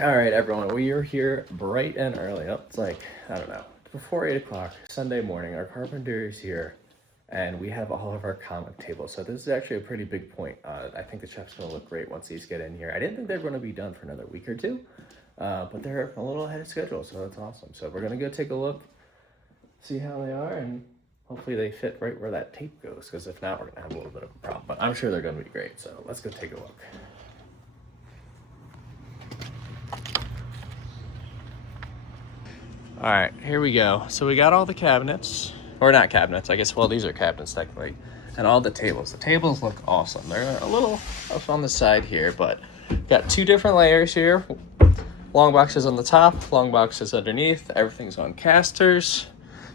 All right, everyone, we are here bright and early. Oh, it's like, I don't know, before 8 o'clock, Sunday morning. Our carpenter is here, and we have all of our comic tables. So this is actually a pretty big point. I think the shop's going to look great once these get in here. I didn't think they were going to be done for another week or two, but they're a little ahead of schedule, so that's awesome. So we're going to go take a look, see how they are, and hopefully they fit right where that tape goes, because if not, we're going to have a little bit of a problem. But I'm sure they're going to be great, so let's go take a look. All right, here we go. So we got all the cabinets, or not cabinets, I guess, well, these are cabinets technically, and all the tables. The tables look awesome. They're a little up on the side here, but got two different layers here. Long boxes on the top, long boxes underneath. Everything's on casters.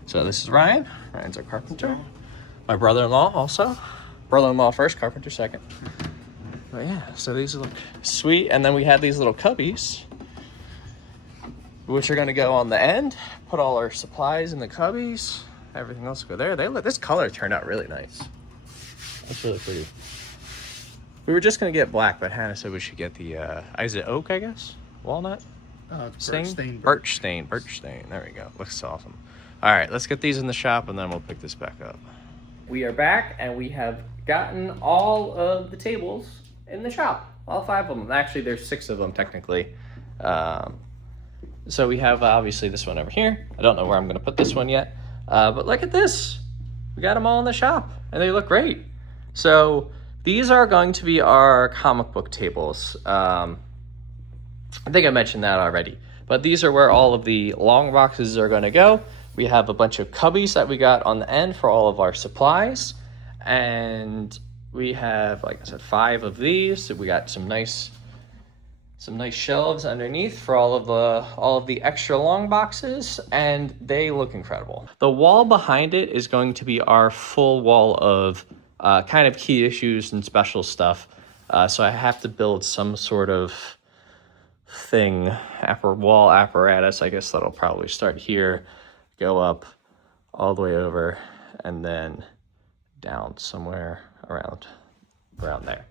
So this is Ryan. Ryan's our carpenter. My brother-in-law also. Brother-in-law first, carpenter second. But yeah, so these look sweet. And then we have these little cubbies, which are going to go on the end. Put all our supplies in the cubbies. Everything else will go there. This color turned out really nice. That's really pretty. We were just going to get black, but Hannah said we should get the, is it oak, I guess? Walnut? It's birch stain. Birch stain. There we go. Looks awesome. All right, let's get these in the shop, and then we'll pick this back up. We are back, and we have gotten all of the tables in the shop. All 5 of them. Actually, there's 6 of them, technically. So we have obviously this one over here. I don't know where I'm going to put this one yet, but look at this. We got them all in the shop, and they look great. So these are going to be our comic book tables. I think I mentioned that already, but these are where all of the long boxes are going to go. We have a bunch of cubbies that we got on the end for all of our supplies, and we have, like I said, 5 of these. So we got some nice shelves underneath for all of the extra long boxes, and they look incredible. The wall behind it is going to be our full wall of kind of key issues and special stuff. So I have to build some sort of thing, wall apparatus. I guess that'll probably start here, go up all the way over, and then down somewhere around there.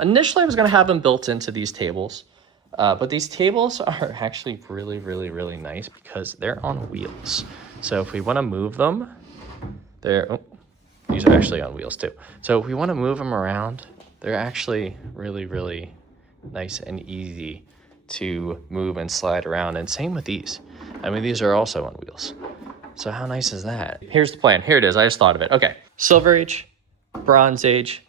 Initially, I was going to have them built into these tables, but these tables are actually really, really, really nice because they're on wheels. So if we want to move them, these are actually on wheels too. So if we want to move them around, they're actually really, really nice and easy to move and slide around. And same with these. I mean, these are also on wheels. So how nice is that? Here's the plan. Here it is. I just thought of it. Okay. Silver Age, Bronze Age.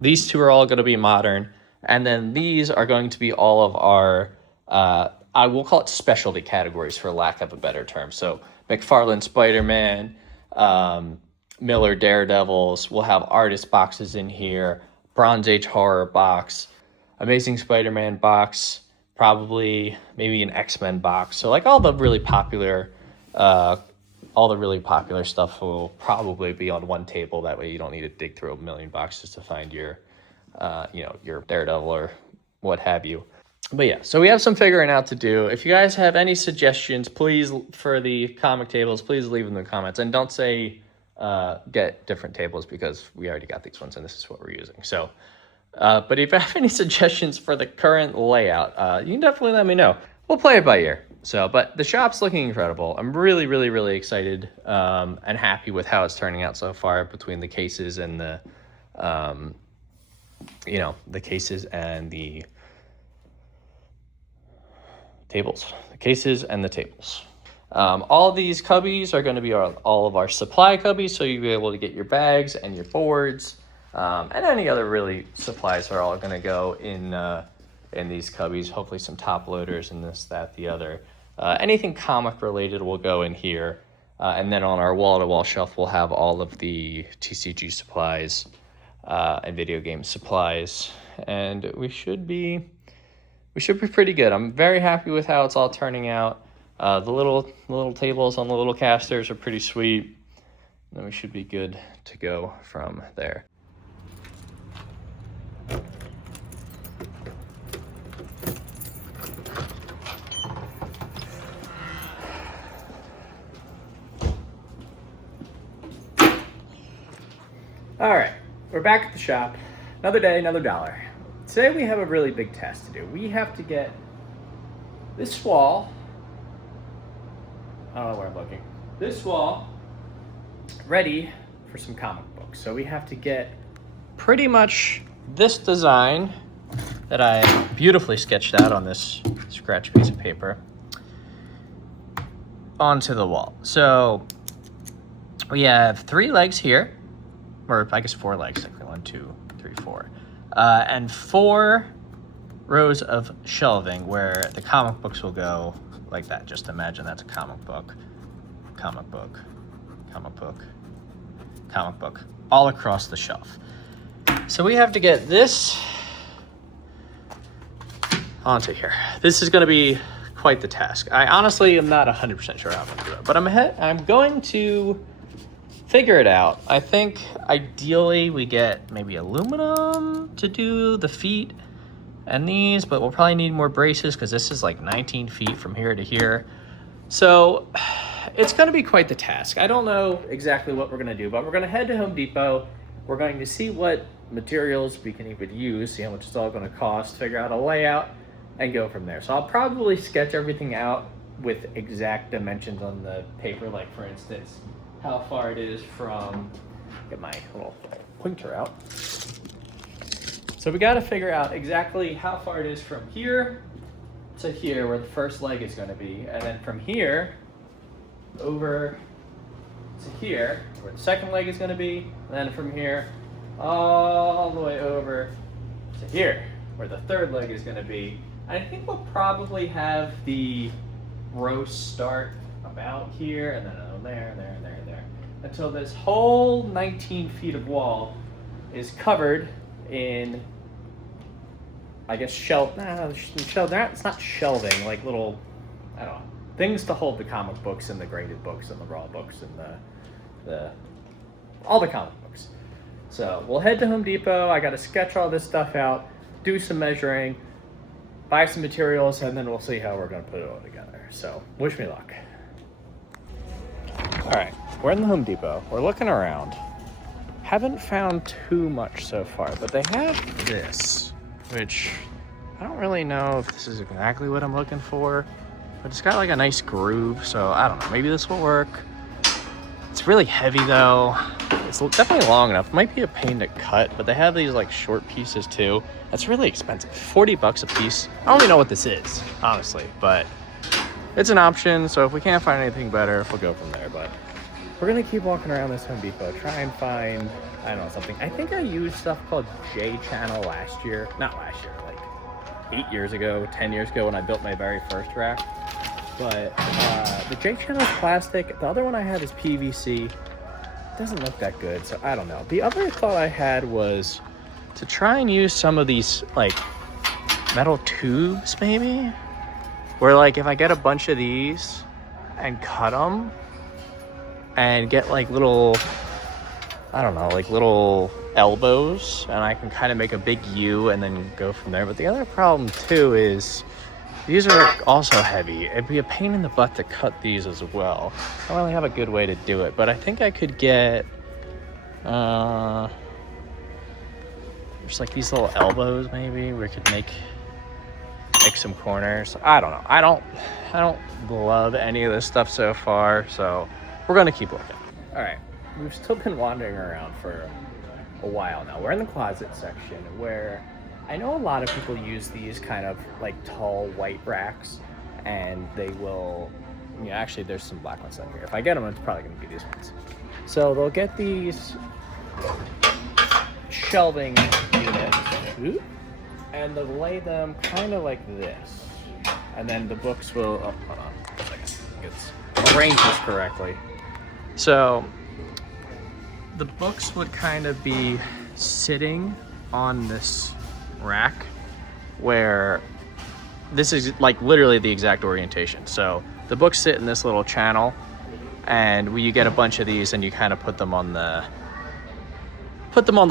These 2 are all going to be modern. And then these are going to be all of our, I will call it specialty categories for lack of a better term. So McFarlane Spider-Man, Miller Daredevils. We'll have artist boxes in here. Bronze Age horror box. Amazing Spider-Man box. Probably maybe an X-Men box. So like all the really popular stuff will probably be on one table. That way you don't need to dig through a million boxes to find your Daredevil or what have you. But yeah, so we have some figuring out to do. If you guys have any suggestions, please, for the comic tables, please leave them in the comments. And don't say get different tables, because we already got these ones and this is what we're using. So, but if you have any suggestions for the current layout, you can definitely let me know. We'll play it by ear. So, but the shop's looking incredible. I'm really, really, really excited and happy with how it's turning out so far, between the cases and the tables. All these cubbies are going to be all of our supply cubbies, so you'll be able to get your bags and your boards, and any other really supplies are all going to go in these cubbies. Hopefully some top loaders and this, that, the other. Anything comic related will go in here, and then on our wall-to-wall shelf we'll have all of the TCG supplies and video game supplies, and we should be pretty good. I'm very happy with how it's all turning out. The little tables on the little casters are pretty sweet. Then we should be good to go from there. All right, we're back at the shop. Another day, another dollar. Today we have a really big task to do. We have to get this wall, I don't know where I'm looking, this wall ready for some comic books. So we have to get pretty much this design that I beautifully sketched out on this scratch piece of paper onto the wall. So we have 3 legs here, or I guess 4 legs, technically 1, 2, 3, 4, and 4 rows of shelving where the comic books will go like that. Just imagine that's a comic book, comic book, comic book, comic book, all across the shelf. So we have to get this onto here. This is going to be quite the task. I honestly am not 100% sure how I'm going to do it, but I'm going to figure it out. I think ideally we get maybe aluminum to do the feet and these, but we'll probably need more braces because this is like 19 feet from here to here. So it's going to be quite the task. I don't know exactly what we're going to do, but we're going to head to Home Depot. We're going to see what materials we can even use, see how much it's all going to cost, figure out a layout, and go from there. So I'll probably sketch everything out with exact dimensions on the paper, like for instance, how far it is from, get my little pointer out. So we got to figure out exactly how far it is from here to here where the first leg is going to be, and then from here over to here where the second leg is going to be, and then from here all the way over to here where the third leg is going to be. I think we'll probably have the row start about here and then there, until this whole 19 feet of wall is covered in, I guess, it's not shelving, like little, I don't know, things to hold the comic books and the graded books and the raw books and all the comic books. So we'll head to Home Depot. I got to sketch all this stuff out, do some measuring, buy some materials, and then we'll see how we're going to put it all together. So wish me luck. All right, we're in the Home Depot. We're looking around. Haven't found too much so far, but they have this, which I don't really know if this is exactly what I'm looking for, but it's got like a nice groove, so I don't know, maybe this will work. It's really heavy though. It's definitely long enough. It might be a pain to cut, but they have these like short pieces too. That's really expensive, 40 bucks a piece. I don't even know what this is, honestly, but it's an option. So if we can't find anything better, we'll go from there. But we're gonna keep walking around this Home Depot, try and find, I don't know, something. I think I used stuff called J channel last year, not last year, like 8 years ago, 10 years ago when I built my very first rack. But the J channel is plastic. The other one I had is PVC. Doesn't look that good, so I don't know. The other thought I had was to try and use some of these like metal tubes maybe, where like if I get a bunch of these and cut them and get like little, I don't know, like little elbows, and I can kind of make a big U and then go from there. But the other problem too is these are also heavy. It'd be a pain in the butt to cut these as well. I don't really have a good way to do it, but I think I could get, there's like these little elbows maybe where we could make some corners. I don't know. I don't love any of this stuff so far, so we're gonna keep looking. All right, we've still been wandering around for a while now. We're in the closet section where I know a lot of people use these kind of like tall white racks, and they will, actually there's some black ones out here. If I get them, it's probably gonna be these ones. So they'll get these shelving units, and they'll lay them kind of like this. And then the books will, oh, hold on a second, let's arrange this correctly. So the books would kind of be sitting on this rack, where this is like literally the exact orientation. So the books sit in this little channel, and you get a bunch of these and you kind of put them on the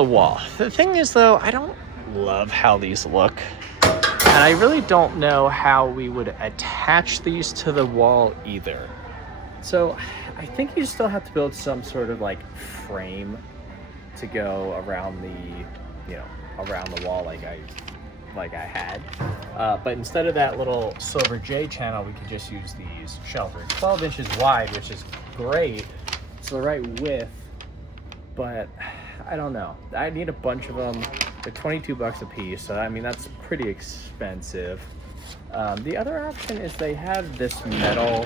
wall. The thing is though, I don't love how these look, and I really don't know how we would attach these to the wall either. So I think you still have to build some sort of like frame to go around the, around the wall like I like I had. But instead of that little silver J channel, we could just use these shells. They're 12 inches wide, which is great. It's the right width, but I don't know. I need a bunch of them. They're 22 bucks a piece, so I mean, that's pretty expensive. The other option is they have this metal,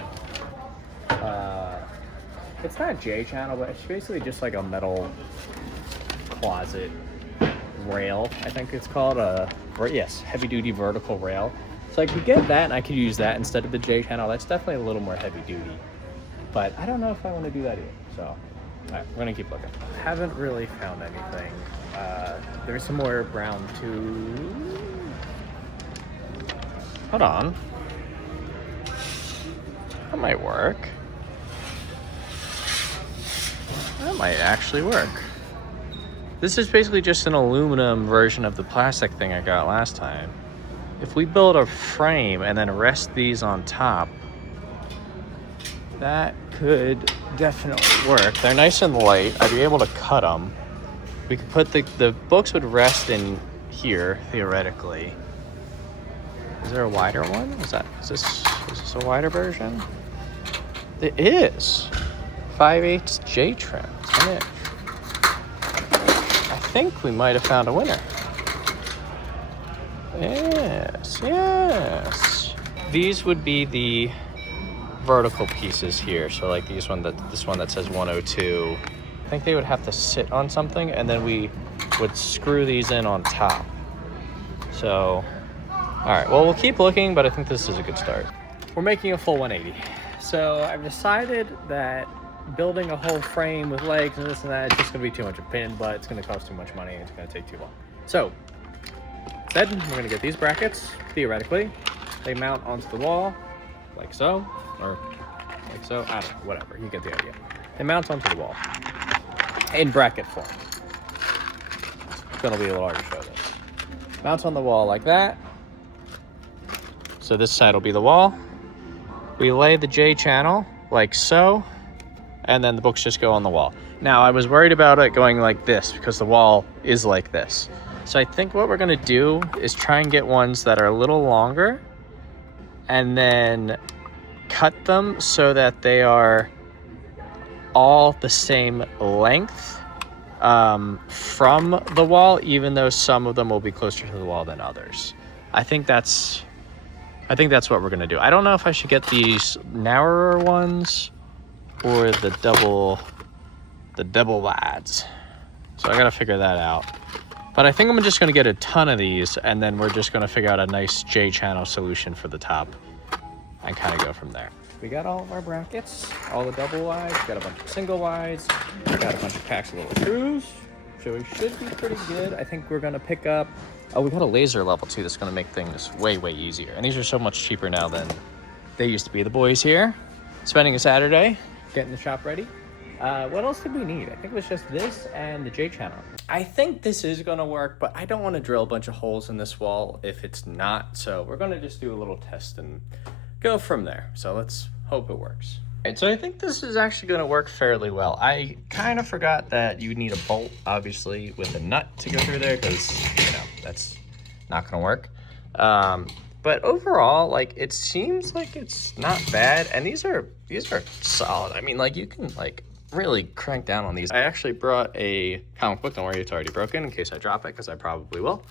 it's not J channel, but it's basically just like a metal closet rail, I think it's called. Yes, heavy duty vertical rail. So I could get that and I could use that instead of the J channel. That's definitely a little more heavy duty, but I don't know if I want to do that either. So, all right, we're gonna keep looking. Haven't really found anything. There's some more brown too. Hold on. That might work. That might actually work. This is basically just an aluminum version of the plastic thing I got last time. If we build a frame and then rest these on top, that could definitely work. They're nice and light. I'd be able to cut them. We could put the books would rest in here, theoretically. Is there a wider one? Is this a wider version? It is. 5/8 J trim. 10 inch. I think we might have found a winner. Yes, yes. These would be the vertical pieces here. So like this one that says 102. I think they would have to sit on something, and then we would screw these in on top. So, all right, well, we'll keep looking, but I think this is a good start. We're making a full 180. So I've decided that building a whole frame with legs and this and that is just gonna be too much of a pain, but it's gonna cost too much money and it's gonna take too long. So instead, we're gonna get these brackets. Theoretically, they mount onto the wall like so, or like so, I don't know, whatever, you get the idea. They mount onto the wall in bracket form. It's gonna be a little hard to show this. Mounts on the wall like that. So this side will be the wall. We lay the J channel like so, and then the books just go on the wall. Now, I was worried about it going like this because the wall is like this. So I think what we're gonna do is try and get ones that are a little longer and then cut them so that they are all the same length from the wall, even though some of them will be closer to the wall than others. I think that's what we're gonna do. I don't know if I should get these narrower ones or the double wides. So I gotta figure that out. But I think I'm just gonna get a ton of these, and then we're just gonna figure out a nice J channel solution for the top and kind of go from there. We got all of our brackets, all the double wides, got a bunch of single wides, got a bunch of packs of little screws, so we should be pretty good. I think we're gonna pick up, oh, we got a laser level too that's gonna make things way, way easier. And these are so much cheaper now than they used to be. The boys here, spending a Saturday, getting the shop ready. What else did we need? I think it was just this and the J channel. I think this is gonna work, but I don't wanna drill a bunch of holes in this wall if it's not. So we're gonna just do a little test and go from there. So let's hope it works. All right, so I think this is actually gonna work fairly well. I kind of forgot that you need a bolt, obviously, with a nut to go through there, because, you know, that's not gonna work. But overall, like, it seems like it's not bad, and these are solid. I mean, like, you can, like, really crank down on these. I actually brought a comic book. Don't worry, it's already broken in case I drop it, because I probably will.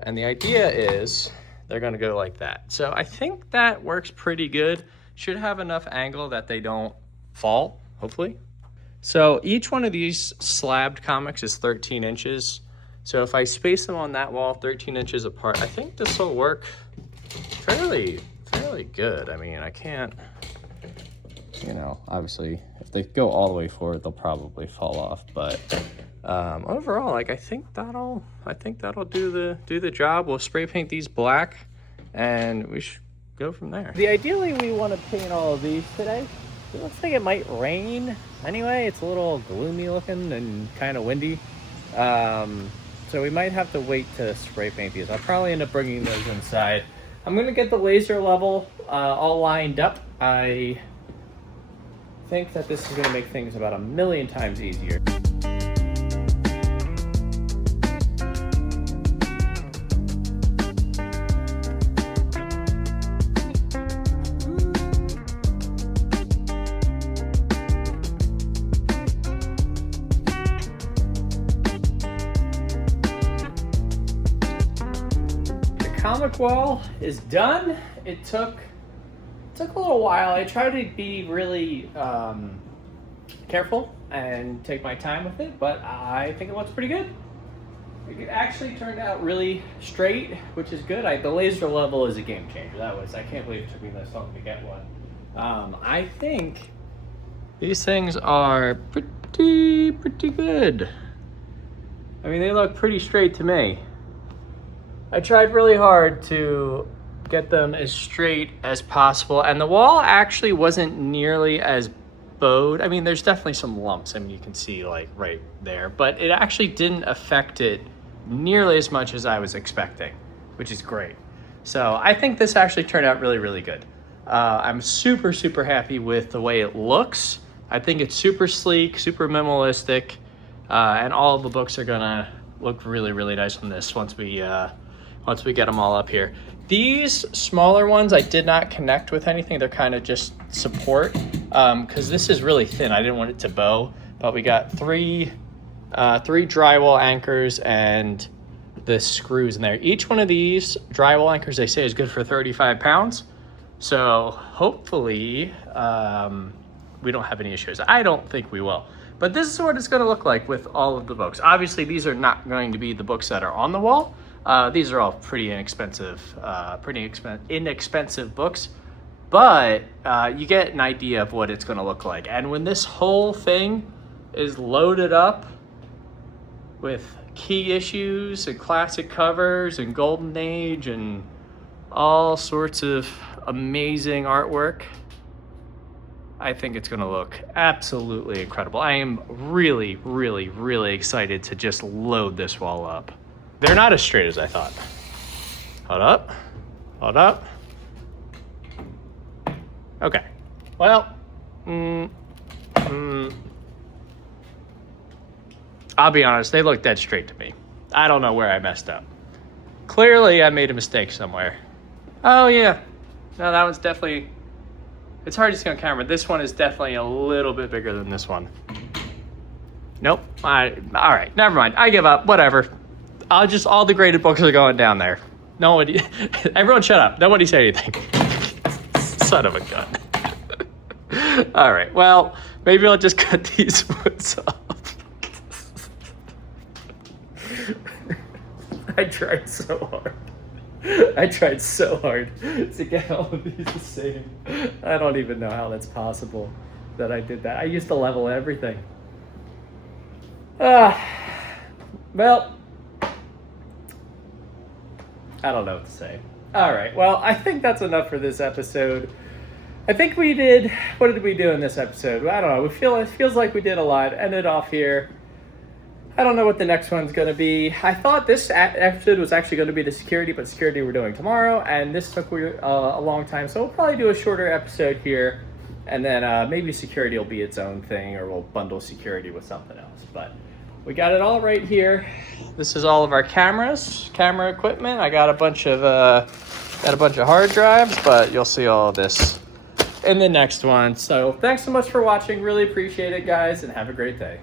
And the idea is they're gonna go like that. So I think that works pretty good. Should have enough angle that they don't fall, hopefully. So each one of these slabbed comics is 13 inches. So if I space them on that wall 13 inches apart, I think this will work fairly good. I mean, I can't, you know, obviously if they go all the way forward, they'll probably fall off. But overall, like, I think that'll do the job. We'll spray paint these black, and we should go from there. Ideally, we want to paint all of these today. It looks like it might rain anyway. It's a little gloomy looking and kind of windy. So we might have to wait to spray paint these. I'll probably end up bringing those inside. I'm gonna get the laser level all lined up. I think that this is gonna make things about 1,000,000 times easier. comic wall is done. It took a little while. I tried to be really careful and take my time with it, but I think it looks pretty good. It actually turned out really straight, which is good. The laser level is a game changer. I can't believe it took me this long to get one. I think these things are pretty good. I mean, they look pretty straight to me. I tried really hard to get them as straight as possible, and the wall actually wasn't nearly as bowed. I mean, there's definitely some lumps. I mean, you can see like right there, but it actually didn't affect it nearly as much as I was expecting, which is great. So I think this actually turned out really good. I'm super happy with the way it looks. I think it's super sleek, super minimalistic, and all of the books are gonna look really nice on this once we get them all up here. These smaller ones I did not connect with anything. They're kind of just support, because this is really thin. I didn't want it to bow, but we got three drywall anchors and the screws in there. Each one of these drywall anchors, they say, is good for 35 pounds. So hopefully we don't have any issues. I don't think we will. But this is what it's going to look like with all of the books. Obviously, these are not going to be the books that are on the wall. These are all pretty inexpensive books. But you get an idea of what it's going to look like. And when this whole thing is loaded up with key issues and classic covers and golden age and all sorts of amazing artwork, I think it's going to look absolutely incredible. I am really excited to just load this wall up. They're not as straight as I thought. Hold up. Okay. Well, I'll be honest, they look dead straight to me. I don't know where I messed up. Clearly, I made a mistake somewhere. Oh, yeah. No, that one's definitely... It's hard to see on camera. This one is definitely a little bit bigger than this one. Nope. All right, never mind. I give up. Whatever. All the graded books are going down there. Nobody... Everyone shut up. Nobody say anything. Son of a gun. All right, well, maybe I'll just cut these ones off. I tried so hard to get all of these the same. I don't even know how that's possible that I did that. I used to level everything. Well, I don't know what to say. All right, well, I think that's enough for this episode. I think we did, what did we do in this episode? I don't know, it feels like we did a lot. Ended off here. I don't know what the next one's going to be. I thought this episode was actually going to be the security, but security we're doing tomorrow, and this took a long time, so we'll probably do a shorter episode here, and then maybe security will be its own thing, or we'll bundle security with something else. But we got it all right here. This is all of our camera equipment. I got a bunch of hard drives, but you'll see all of this in the next one. So thanks so much for watching. Really appreciate it, guys, and have a great day.